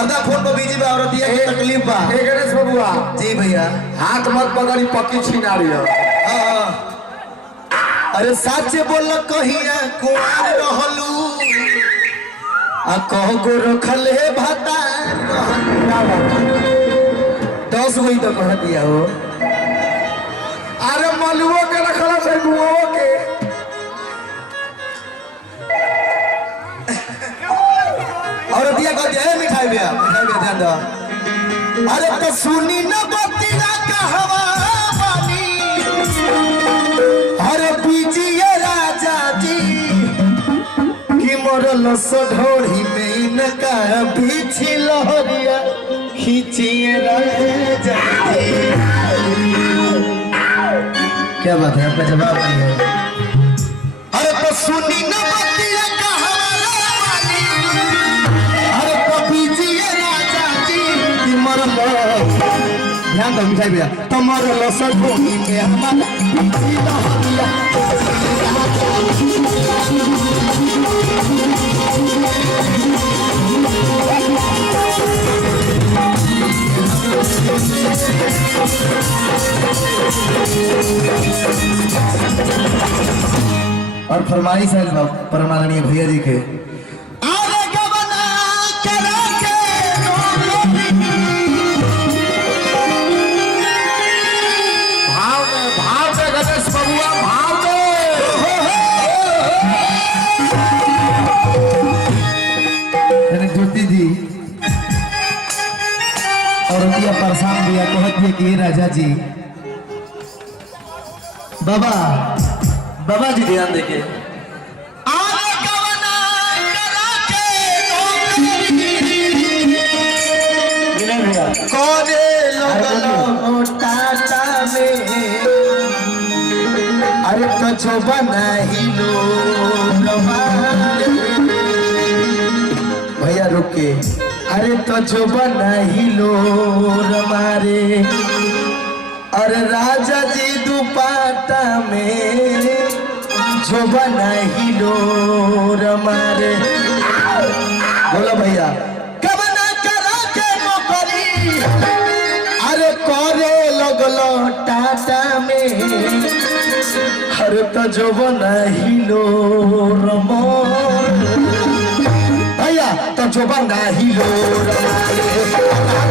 पर्दा फोन पर बीजी बा औरत ये तकलीफ बा। ए गणेश बबुआ जी भैया हाथ मत पकड़ी पक्की छीना रही हो। अरे साचे बोल कहिया कुआर रहलू आ कह गो रखल है भाता 10 गई तो कह दिया हो। अरे मलुओ के रखला से गुओ के और दिया कह दिया मिठाई बिया ध्यान दो। अरे तो सुनी न बतिया कहवा बानी अरे बीजिए राजा जी कि मोरल सोढोड़ी में इनका बीछी लहरिया खींचिए राजा जी। क्या बात है आपका जवाब नहीं है। अरे तो सुनी न बतिया कहवा बानी अरे तो बीजिए राजा जी कि मोरल ध्यान दो मिठाई भैया तुम्हारे लसर भूमि में हमारा और फरमाइश है परमाननीय भैया जी के ज्योति जी और परेशान भैया कहत है कि राजा जी बाबा बाबा जी ध्यान देके अरे कछो बनाई लो भैया रुके अरे कछो बनाई लो रमारे अरे राजा जी दुपाटा में जो बनाई लो रमारे बोलो भैया कब ना करा के नौकरी अरे करे लगलो टाटा में हर तो जो बनाई लो रमोर भैया तो जो बनाई लो रमारे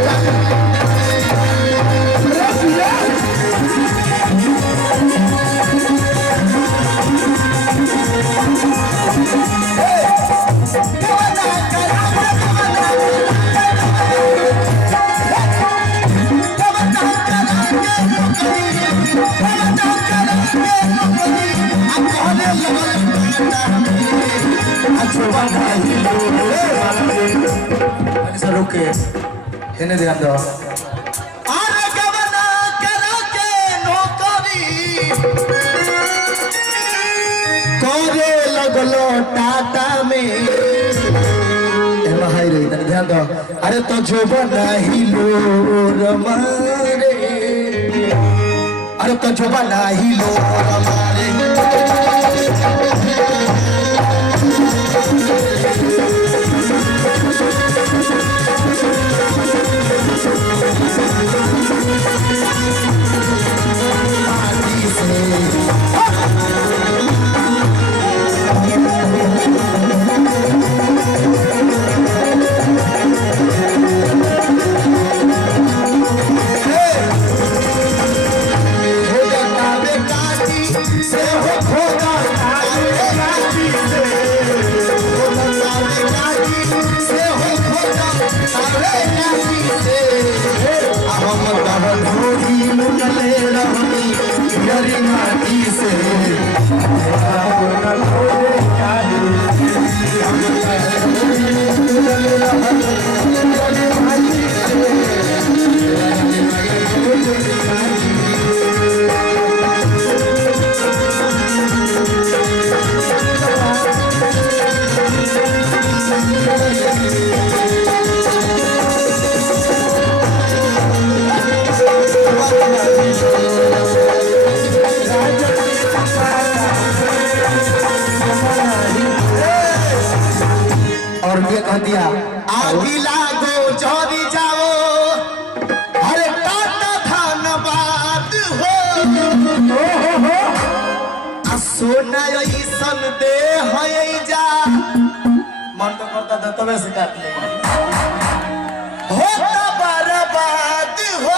रुके इन्हें ध्यान दो लगलो टाटा में ध्यान दो अरे तो जो बनाई लो रमारे अरे तो जो बनाई लो रमारे सोना ऐसन दे है जा मन तो करता था तबे से काट ले होता बर्बाद हो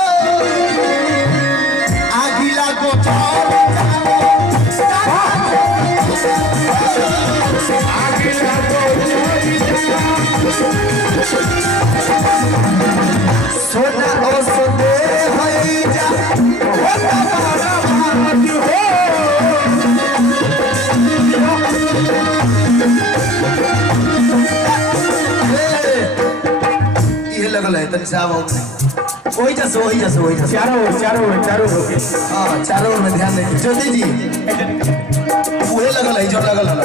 आगिला को सोना ऐसन दे है जा होता बर्बाद हो लगल है तन साहब वही जैसे चारों होके हाँ चारों में ध्यान दें ज्योति जी वही लगल है जो लगल है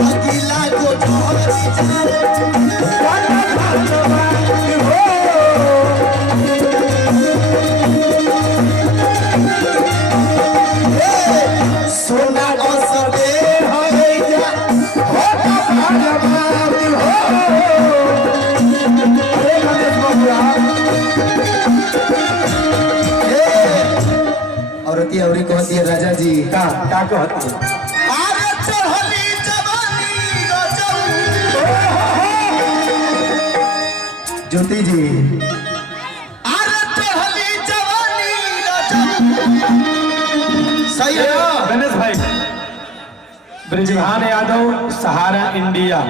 अकेला को सोना औसते है जा औरती औरी कहती है राजा जी का कहती है आगे चढ़ली जवानी ज्योति जी आगे चढ़ली जवानी सही है ना? गणेश भाई ब्रिजभान यादव सहारा इंडिया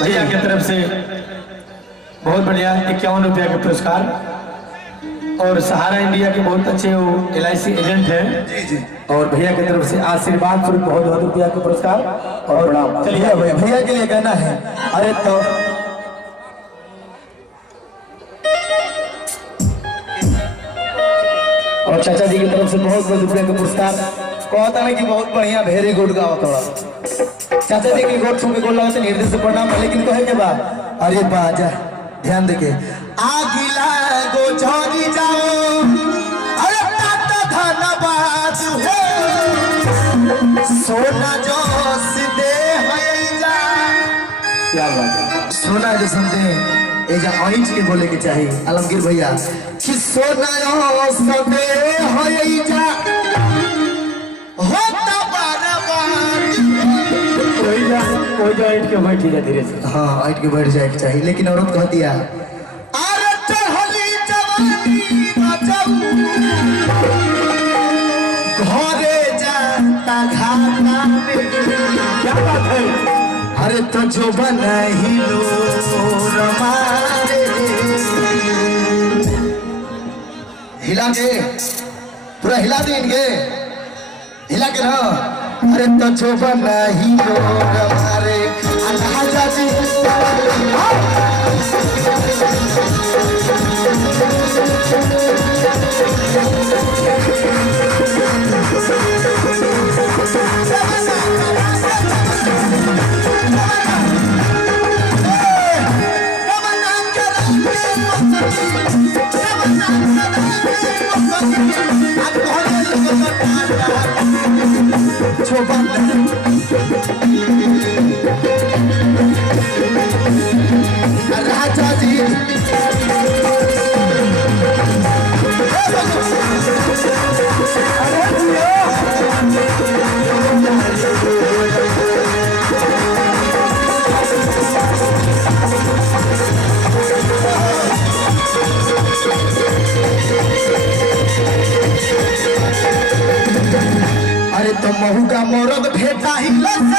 भैया की तरफ से बहुत बढ़िया 51 रुपया का पुरस्कार और सहारा इंडिया के बहुत अच्छे वो LIC एजेंट हैं जी जी और भैया की तरफ से आशीर्वाद स्वरूप बहुत रुपया का पुरस्कार और चलिए भैया के लिए कहना है अरे तो और चाचा जी की तरफ से बहुत रुपया का पुरस्कार कहता ना कि बहुत बढ़िया वेरी गुड गाओ थोड़ा चाचा जी की गोट छुपे गोल लगाते हृदय से प्रणाम लेकिन कहे के बाद अरे बाजा ध्यान देके आगिला गो झोरी जाओ अरे टाटा धन्यवाद हो सोना जो सीधे है जा क्या बात है सोना जो समझे ए जा ऑइंच के बोले के चाहिए आलमगीर भैया कि सोना जो सीधे है जा होता बर्बाद कोई जो ईट के बैठी जा धीरे से हाँ हट के बैठ जाए के चाहिए लेकिन औरत कहती है अरे चढ़ली जवानी बचाऊ घरे जाता घाटा में क्या बात है अरे तो जो बनाही लो रमारे हिला के पूरा हिला दे इनके हिला के ना अरे तो जो बनाही लो रमारे आजा जी राजा जी अरे तो महू का मरद भेटा ही लग